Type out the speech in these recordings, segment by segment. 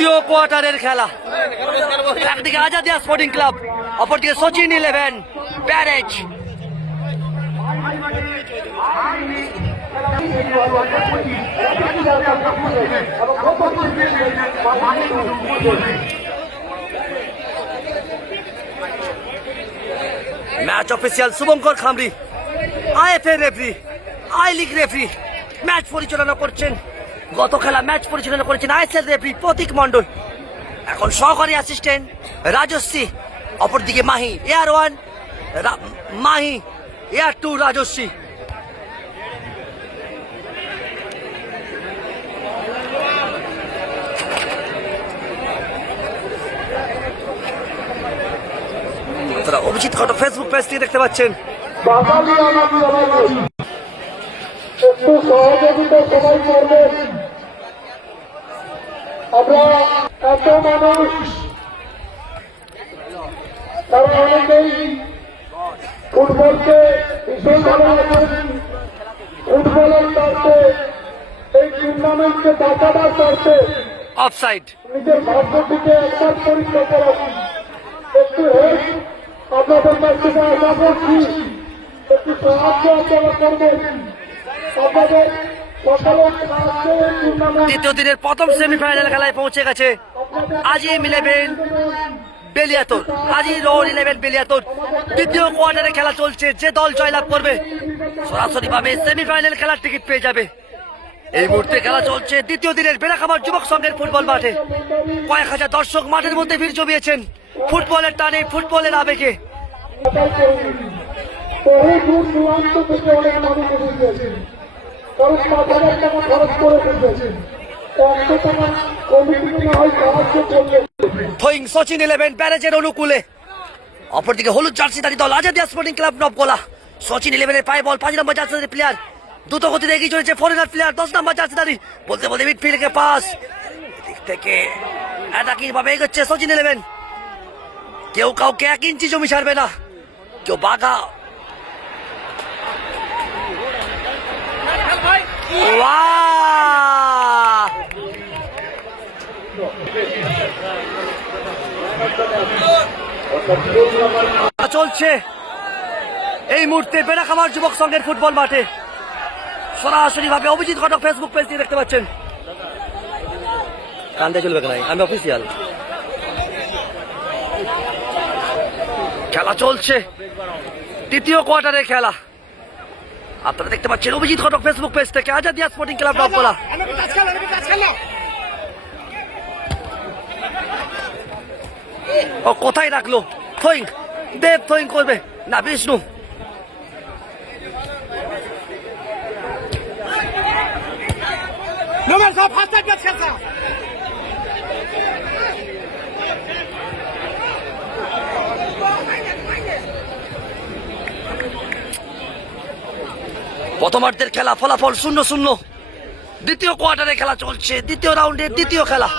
দ্বিতীয় কোয়ার্টারের খেলা। একদিকে আজাদিয়া স্পোর্টিং ক্লাব, অপরদিকে Sachin 11 barrage. Match official Shubhankar Khamri, IFA referee, I league referee. Match পরিচালনা করছেন, গত খেলা ম্যাচ পরিচালনা করেছেন আইএসএল রেফারি প্রতীক মন্ডল। এখন সহকারী অ্যাসিস্ট্যান্ট রাজস্বী, অপরদিকে মাহি এয়ার 1, মাহি এয়ার 2 রাজস্বী। অভিজিৎ ঘটক ফেসবুক পেজ থেকে দেখতে পাচ্ছেন। একটু সহযোগিতা সবাই করবেন। আমরা এত মানুষ, তারা অনেকেই ফুটবলকে ভীষণ ভালোবাসেন। ফুটবলের স্বার্থে, এই টুর্নামেন্টকে বাঁচাবার স্বার্থে অফসাইড, নিজের ভাগ্যটিকে একবার পরীক্ষা করা। একটু হেল্প আপনাদের কাছ থেকে আশা করছি, একটু সাহায্য আপনারা করবেন। আপনাদের সকলের সাহায্যে টুর্নামেন্ট দ্বিতীয় দিনের প্রথম সেমিফাইনাল খেলায় পৌঁছে গেছে আজিম 11 বেলিয়াতোর, আজিম 11 বেলিয়াতোর। দ্বিতীয় কোয়ার্টারে খেলা চলছে, যে দল জয়লাভ করবে সরাসরি ভাবে সেমিফাইনাল খেলার টিকিট পেয়ে যাবে। এই মুহূর্তে খেলা চলছে দ্বিতীয় দিনের বেড়াখামার যুবক সংঘের ফুটবল মাঠে। কয়েক হাজার দর্শক মাঠের মধ্যে ভিড় জমিয়েছেন ফুটবলের টানে, ফুটবলের আবেগে। বহু দূর দূরান্ত থেকে অনেক মানুষ এসেছেন, কারণ 5,000 টাকা খরচ করে এসেছেন। 100 টাকা কমিটি না হয় সাহায্য করলেন। থইং সচিন 11 ব্যারেজের অনুকূলে। অপরদিকে হলুদ জার্সিধারী দল আজাদিয়া স্পোর্টিং ক্লাব নবগোলা। সচিন 11 পায়ে বল, 5 নম্বর জার্সিধারী প্লেয়ার দ্রুত গতিতে এগিয়ে চলেছে। ফরেনার প্লেয়ার 10 নম্বর জার্সিধারী, বলতে বলতে মিডফিল্ডকে পাস, এদিক থেকে অ্যাটাকিং ভাবে এগোচ্ছে সচিন 11। কেউ কাউকে 1 ইঞ্চি জমি ছাড়বে না, কেউ বাঘা। চলছে এই মুহূর্তে বেড়াখামার যুবক সংঘের ফুটবল মাঠে। সরাসরি ভাবে অভিজিৎ ঘটক ফেসবুক পেজ দিয়ে দেখতে পাচ্ছেন। কান্দে চলবে নাই, আমি অফিসিয়াল। খেলা চলছে দ্বিতীয় কোয়ার্টারের খেলা। আপনারা দেখতে পাচ্ছেন অভিজিৎ ঘটক ফেসবুক পেজ থেকে আজাদিয়া স্পোর্টিং ক্লাব নবগোলা। ও কোথায় রাখলো? থইং, দেব থইং করবে না, বিষ্ণু। প্রথমার্ধের খেলা ফলাফল 0-0। দ্বিতীয় কোয়ার্টারে খেলা চলছে, দ্বিতীয় রাউন্ডের দ্বিতীয় খেলা।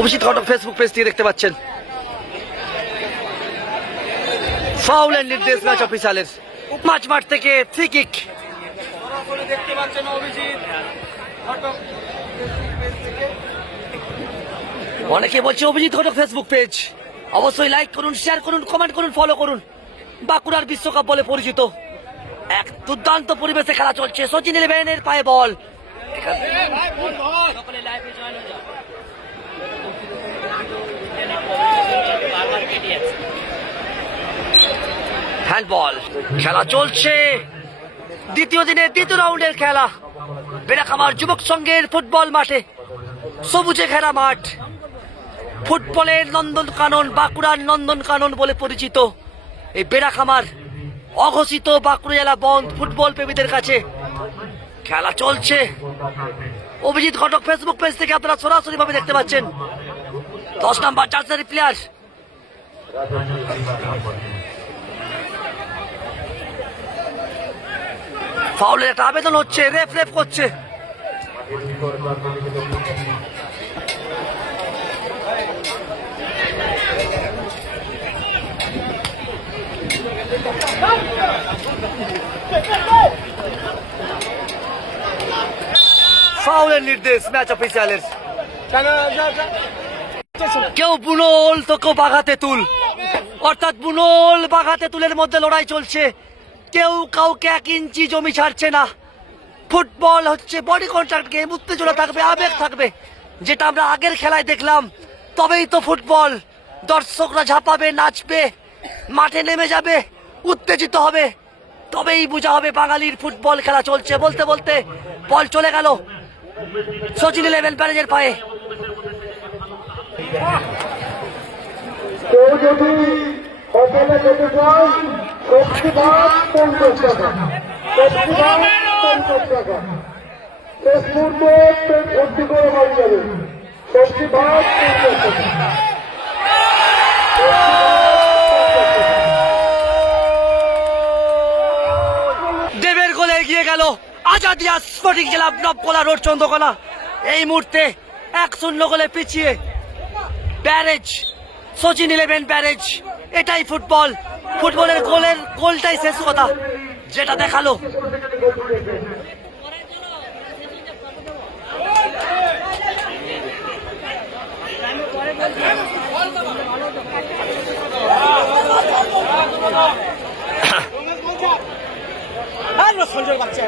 অভিজিৎ ঘটক ফেসবুক পেজ দিয়ে দেখতে পাচ্ছেন। ফাউল এন্ড নির্দেশ ম্যাচ অফিসারের। মাঠ থেকে ফ্রি কিক। দেখতে পাচ্ছেন অভিজিৎ ঘটক। অনেকে বলছে অভিজিৎ ঘটক ফেসবুক পেজ, অবশ্যই লাইক করুন, শেয়ার করুন, কমেন্ট করুন, ফলো করুন। বাঁকুড়ার বিশ্বকাপ বলে পরিচিত এক দুর্দান্ত পরিবেশে খেলা চলছে। সচিন 11 পায়ে বল, হ্যান্ডবল। খেলা চলছে দ্বিতীয় দিনের দ্বিতীয় রাউন্ডের খেলা বেড়াখামার যুবক সংঘের ফুটবল মাঠে। সবুজে ঘেরা মাঠ, ফুটবলের নন্দন কানন, বাঁকুড়ার নন্দন কানন বলে পরিচিত এই বেড়াখামার অঘোষিত বাঁকুড়া জেলা বন্ধ ফুটবল প্রেমীদের কাছে। খেলা চলছে অভিজিৎ ঘটক ফেসবুক পেজ থেকে আপনারা সরাসরি ভাবে দেখতে পাচ্ছেন। 10 নম্বর জার্সি প্লেয়ার ফাউলের একটা আবেদন হচ্ছে, রেফ করছে। ফাউলের নির্দেশ ম্যাচ অফিসিয়ালের। কেউ বুনোল তো কেউ বাঘাতে তুল, অর্থাৎ বুনোল বাঘাতে তুলের মধ্যে লড়াই চলছে। কেউ কাউকে 1 ইঞ্চি জমি ছাড়ছে না। ফুটবল হচ্ছে বডি কন্ট্যাক্ট গেম, উত্তেজনা থাকবে, আবেগ থাকবে, যেটা আমরা আগের খেলায় দেখলাম। তবেই তো ফুটবল। দর্শকরা ঝাঁপাবে, নাচবে, মাঠে নেমে যাবে, উত্তেজিত হবে, তবেই বোঝা হবে বাঙালির ফুটবল খেলা চলছে। বলতে বলতে বল চলে গেল সচিন 11 প্যারেজের পায়ে। কেউ যদি হোটেলে যেতে চান, 50 টাকা, 50 টাকা। শেষ মুহূর্তে ভর্তি করে বাড়ি যাবে, 50 টাকা। দেবের গোলে এগিয়ে গেল Azadia sporting club নবকলা road Chandrakona. এই মুহূর্তে 1-0 গোলে পিছিয়ে ব্যারেজ, সচিন 11 ব্যারেজ। এটাই ফুটবল। ফুটবলের গোলটাই শেষ কথা, যেটা দেখালো। সঞ্জয় বাচ্চা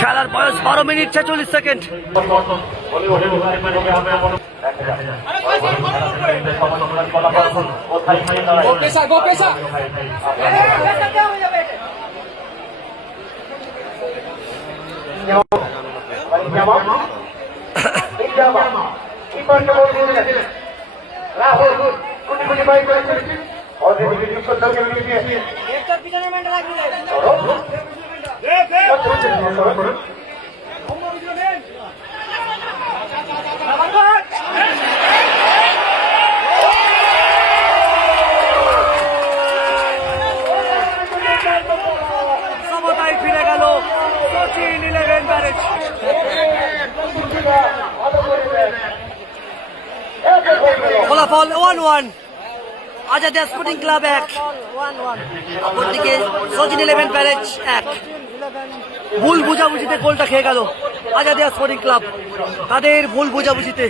খেলার বয়স 12 মিনিট 46 সেকেন্ড। সমতায় ফিরে গেল সচিন 11 ব্যারেজ। ফলাফল 1-1, আজাদিয়া স্পোর্টিং ক্লাব 1, অপরদিকে সচিন 11 প্যারেজ 1। ভুল বুঝাবুঝিতে গোলটা খেয়ে গেল আজাদিয়া স্পোর্টিং ক্লাব, তাদের ভুল বুঝাবুঝিতে।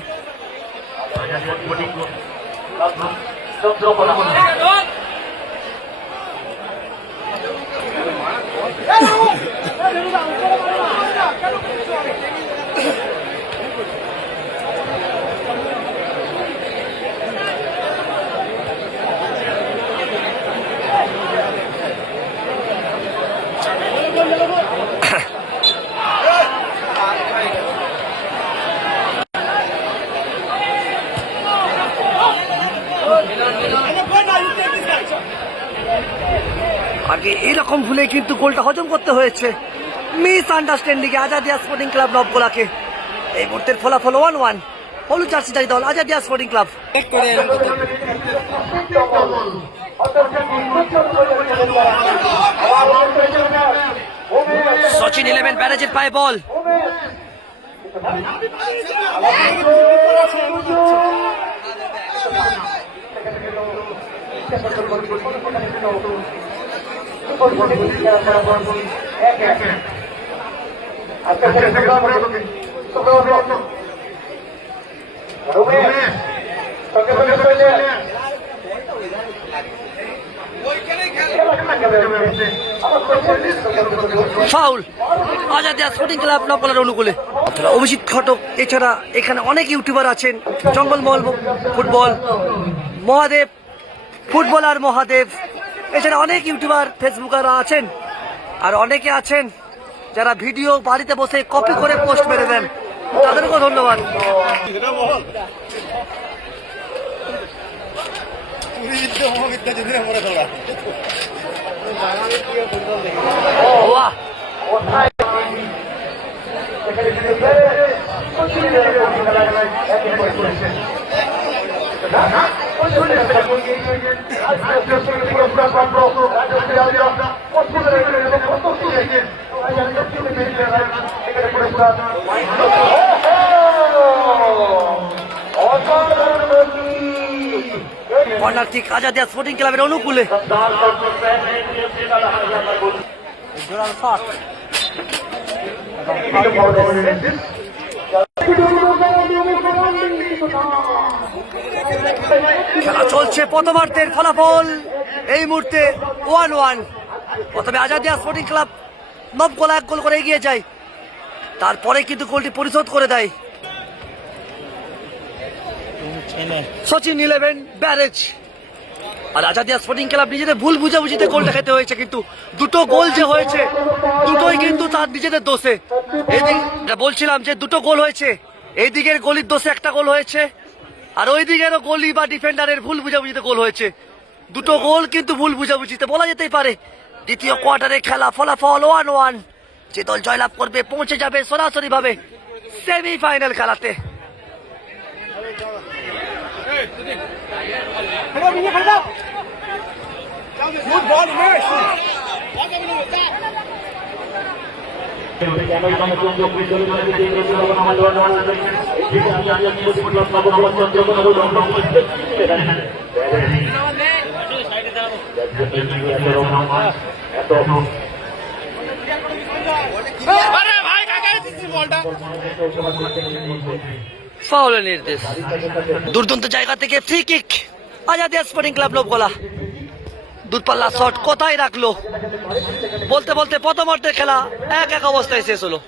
আগে এরকম ভুলে কিন্তু গোলটা হজম করতে হয়েছে, মিস আন্ডারস্ট্যান্ডিং এ আজাদিয়া স্পোর্টিং ক্লাব নবগোলাকে। এই মুহূর্তের ফলাফল 1-1, হলুদ জার্সিধারী দল আজাদিয়া স্পোর্টিং ক্লাব। সচিন 11 ব্যারেজের পায়ে বল। ফাউল আজাদিয়া স্পোর্টিং ক্লাব নকলার অনুকূলে। অভিজিৎ ঘটক, এছাড়া এখানে অনেক ইউটিউবার আছেন, জঙ্গলমহল ফুটবল, মহাদেব ফুটবলার মহাদেব, এছাড়া অনেক ইউটিউবার ফেসবুকাররা আছেন, আর অনেকে আছেন যারা ভিডিও বাড়িতে বসে কপি করে পোস্ট মেরে দেন, তাদেরকেও ধন্যবাদ। বাহ, কর্নার কিক আজাদিয়া স্পোর্টিং ক্লাবের অনুকূলে। খেলা চলছে, প্রথমার্ধের ফলাফল এই মুহূর্তে 1-1। প্রথমে আজাদিয়া স্পোর্টিং ক্লাব নবগোলা 1 গোল করে এগিয়ে যায়, তারপরে কিন্তু গোলটি পরিশোধ করে দেয় সচিন 11 ব্যারেজ। আর আজাদিয়া স্পোর্টিং ক্লাব নিজেদের ভুল বুঝাবুঝিতে গোলটা খেতে হয়েছে, কিন্তু দুটো গোল যে হয়েছে দুটোই কিন্তু তার নিজেদের দোষে। এইদিকে বলছিলাম যে দুটো গোল হয়েছে, এই দিকের গোলির দোষে একটা গোল হয়েছে, আর ওই দিকেরও গোলি বা ডিফেন্ডারের ভুল বুঝাবুঝিতে গোল হয়েছে। দুটো গোল কিন্তু ভুল বুঝাবুঝিতে বলা যেতেই পারে। দ্বিতীয় কোয়ার্টারে খেলা ফলাফল 1-1। যে দল জয়লাভ করবে পৌঁছে যাবে সরাসরি ভাবে সেমিফাইনাল খেলাতে। ফাউলের নির্দেশ। দুর্দান্ত জায়গা থেকে free kick Azadia sporting club Nabagola. দূরপাল্লা শট কোথায় রাখলো, বলতে বলতে প্রথমার্ধের খেলা 1-1 অবস্থায় শেষ হলো।